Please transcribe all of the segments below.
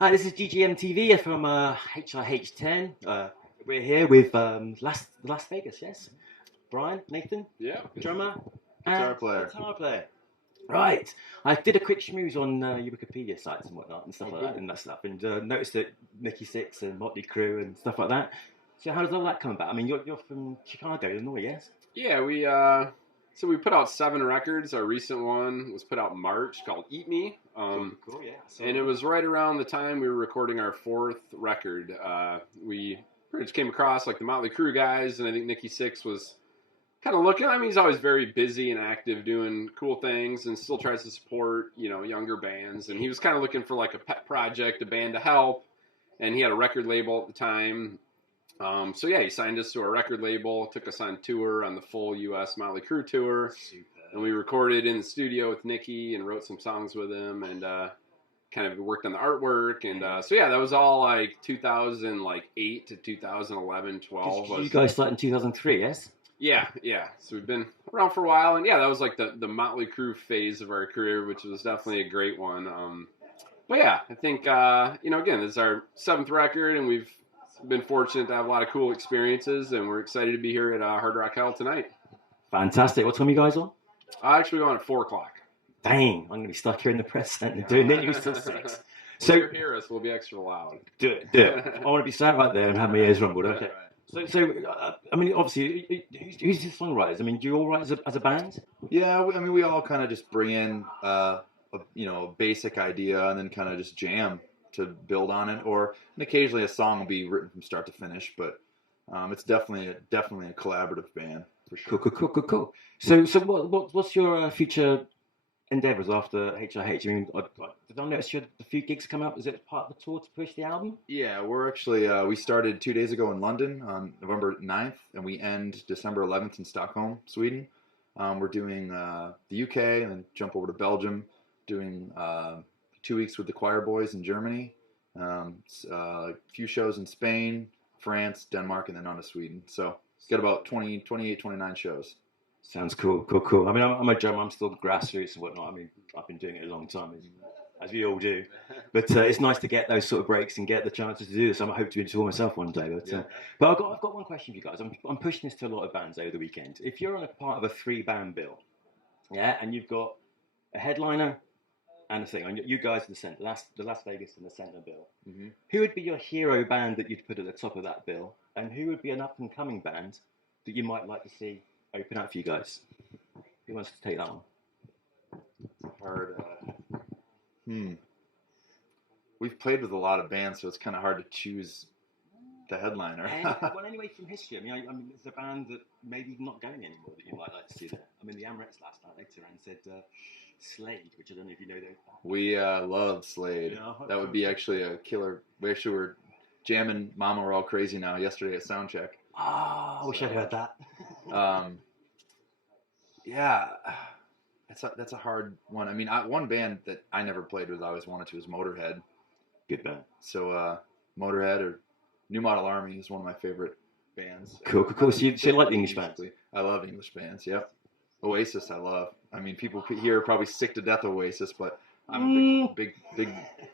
Hi, this is GGMTV from HRH 10. We're here with Las Vegas, yes? Brian, Nathan, Yeah. drummer, Guitar player. Guitar player. Right. I did a quick schmooze on your Wikipedia sites and whatnot and stuff like that and that stuff, and noticed that Nicky Six and Motley Crue and stuff like that. So how does all that come about? I mean, you're from Chicago, Illinois, yes? Yeah, we put out 7 records. Our recent one was put out in March called Eat Me. Cool, yeah. And it was right around the time we were recording our 4th record. We pretty much came across like the Motley Crue guys, and I think Nicky Six was kind of looking. I mean, he's always very busy and active doing cool things and still tries to support, younger bands. And he was kind of looking for like a pet project, a band to help. And he had a record label at the time. So yeah, he signed us to a record label, took us on tour on the full U.S. Motley Crue tour. Super. And we recorded in the studio with Nicky and wrote some songs with him and kind of worked on the artwork. And so yeah, that was all like 2008 to 2011, 12. You guys started in 2003, yes? Yeah. So we've been around for a while, and yeah, that was like the Motley Crue phase of our career, which was definitely a great one. But yeah, I think again, this is our 7th record, and we've been fortunate to have a lot of cool experiences, and we're excited to be here at Hard Rock Hell tonight. Fantastic. What time are you guys on? Actually, we're on at 4 o'clock. Dang, I'm going to be stuck here in the press center doing interviews till 6. So if you hear us, we'll be extra loud. Do it. I want to be sat right there and have my ears rumbled. Okay. So I mean, obviously, who's the songwriters? I mean, do you all write as a band? Yeah, we all kind of just bring in a basic idea and then kind of just jam to build on it, and occasionally a song will be written from start to finish. But it's definitely a collaborative band for sure. Cool. So what's your future endeavors after HRH? I mean, did I notice you had a few gigs come up? Is it part of the tour to push the album? Yeah, we're actually, we started 2 days ago in London on November 9th, and we end December 11th in Stockholm, Sweden. We're doing the UK and then jump over to Belgium, doing 2 weeks with the Choir Boys in Germany, a few shows in Spain, France, Denmark, and then on to Sweden. So it's got about 28, 29 shows. Sounds cool. I mean, I'm a drummer. I'm still grassroots and whatnot. I mean, I've been doing it a long time, as we all do. But it's nice to get those sort of breaks and get the chances to do this. I hope to be tour myself one day. But I've got one question for you guys. I'm pushing this to a lot of bands over the weekend. If you're on a part of a 3-band bill, yeah, and you've got a headliner and a thing, and you guys are the center, the Las Vegas and the center bill. Mm-hmm. Who would be your hero band that you'd put at the top of that bill, and who would be an up and coming band that you might like to see open up for you guys? Who wants to take that one? Hard. We've played with a lot of bands, so it's kind of hard to choose the headliner. Well, anyway, from history, I mean, it's a band that maybe not going anymore that you might like to see there. I mean, the Amrettes last night, they turned and said Slade, which I don't know if you know that. We love Slade. Yeah, that would be actually a killer. We actually were jamming Mama We're All Crazy Now yesterday at Soundcheck. Oh, I wish I'd heard that. Yeah, that's a hard one. I mean, one band that I never played with, I always wanted to, was Motorhead. Good band. So Motorhead or New Model Army is one of my favorite bands. Cool. So you like the English bands? I love English bands, yep. Oasis I love. I mean, people here are probably sick to death of Oasis, but I'm a big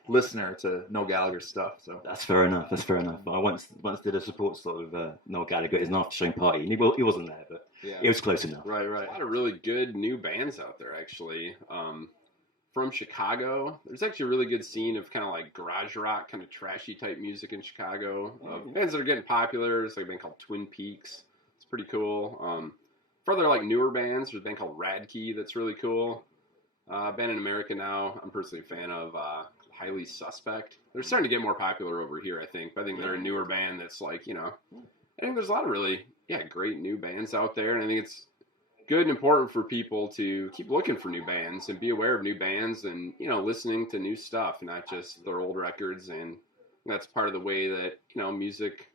listener to Noel Gallagher's stuff. So that's fair enough. I once did a support sort of Noel Gallagher at his after show party, and he wasn't there, but it was close enough. Right. There's a lot of really good new bands out there, actually. From Chicago, there's actually a really good scene of kind of like garage rock, kind of trashy type music in Chicago. Bands that are getting popular. There's like a band called Twin Peaks. It's pretty cool. Further like newer bands, there's a band called Radkey that's really cool. Band in America now, I'm personally a fan of Highly Suspect. They're starting to get more popular over here, I think. But I think they're a newer band that's like, I think there's a lot of really, great new bands out there. And I think it's good and important for people to keep looking for new bands and be aware of new bands and, listening to new stuff, not just their old records. And that's part of the way that, music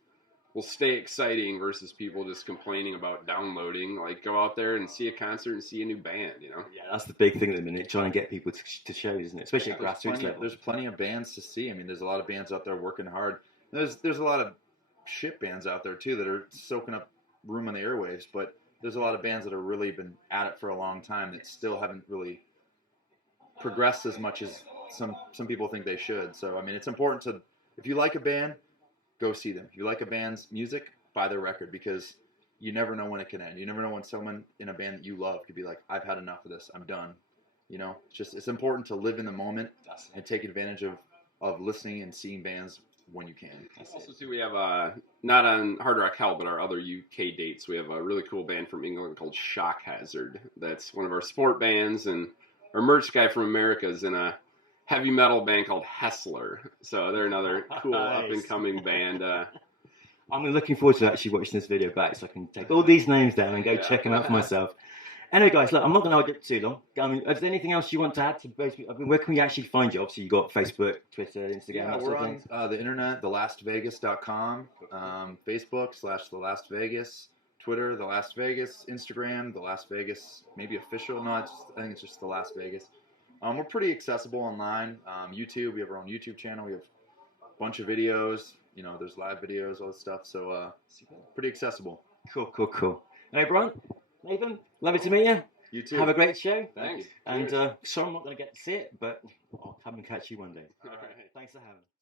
will stay exciting versus people just complaining about downloading. Like, go out there and see a concert and see a new band, Yeah, that's the big thing at the minute, trying to get people to shows, isn't it? Especially at grassroots level. There's plenty of bands to see. I mean, there's a lot of bands out there working hard. There's a lot of shit bands out there, too, that are soaking up room on the airwaves, but there's a lot of bands that have really been at it for a long time that still haven't really progressed as much as some people think they should. So I mean, it's important to, if you like a band, go see them. If you like a band's music, buy their record, because you never know when it can end. You never know when someone in a band that you love could be like, I've had enough of this, I'm done. You know, it's important to live in the moment and take advantage of listening and seeing bands when you can. Also, too, we have not on Hard Rock Hell, but our other UK dates. We have a really cool band from England called Shock Hazard. That's one of our sport bands, and our merch guy from America is in a heavy metal band called Hessler. So they're another cool Nice. up and coming band. I'm looking forward to actually watching this video back so I can take all these names down and go check them out for myself. Anyway, guys, look, I'm not going to hold it too long. I mean, is there anything else you want to add to basically? I mean, where can we actually find you? Obviously, you got Facebook, Twitter, Instagram. Yeah, that we're sort of thing. on the internet, thelastvegas.com, Facebook /The Last Vegas, Twitter, The Last Vegas, Instagram, The Last Vegas, maybe official. No, I think it's just The Last Vegas. We're pretty accessible online. YouTube, we have our own YouTube channel. We have a bunch of videos. You know, there's live videos, all that stuff. So pretty accessible. Cool. Hey, Brian, Nathan, lovely to meet you. You too. Have a great show. Thanks. And sorry I'm not going to get to see it, but I'll come and catch you one day. All right. Thanks for having me.